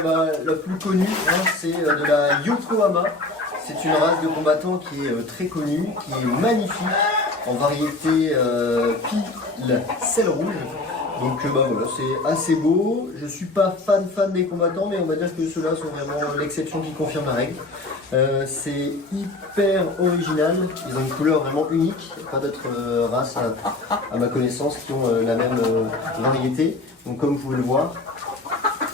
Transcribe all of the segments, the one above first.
La plus connue, hein, c'est de la Yokohama. C'est une race de combattants qui est très connue, qui est magnifique, en variété pile sel rouge. Donc voilà, c'est assez beau. Je suis pas fan des combattants, mais on va dire que ceux-là sont vraiment l'exception qui confirme la règle. C'est hyper original, ils ont une couleur vraiment unique. Il n'y a pas d'autres races à ma connaissance qui ont la même variété. Donc comme vous pouvez le voir,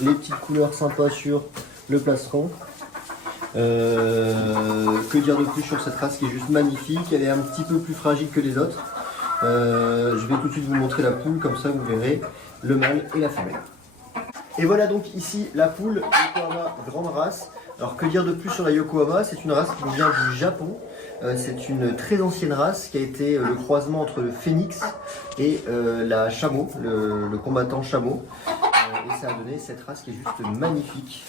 les petites couleurs sympas sur le plastron. Que dire de plus sur cette race qui est juste magnifique, elle est un petit peu plus fragile que les autres. Je vais tout de suite vous montrer la poule, comme ça vous verrez le mâle et la femelle. Et voilà donc ici la poule Yokohama grande race. Alors que dire de plus sur la Yokohama? C'est une race qui vient du Japon. C'est une très ancienne race qui a été le croisement entre le phénix et la chameau, le combattant chameau. Et ça a donné cette race qui est juste magnifique.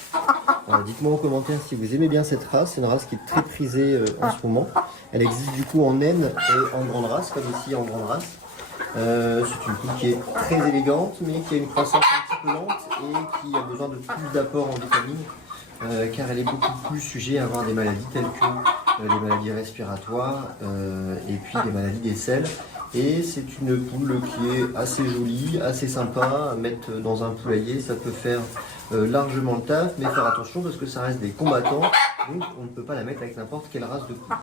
Dites-moi en commentaire si vous aimez bien cette race. C'est une race qui est très prisée en ce moment. Elle existe du coup en naine et en grande race, comme ici en grande race. C'est une poule qui est très élégante, mais qui a une croissance un petit peu lente et qui a besoin de plus d'apports en vitamines, car elle est beaucoup plus sujet à avoir des maladies telles que les maladies respiratoires et puis les maladies des selles. Et c'est une poule qui est assez jolie, assez sympa à mettre dans un poulailler. Ça peut faire largement le taf, mais faire attention parce que ça reste des combattants, donc on ne peut pas la mettre avec n'importe quelle race de poule.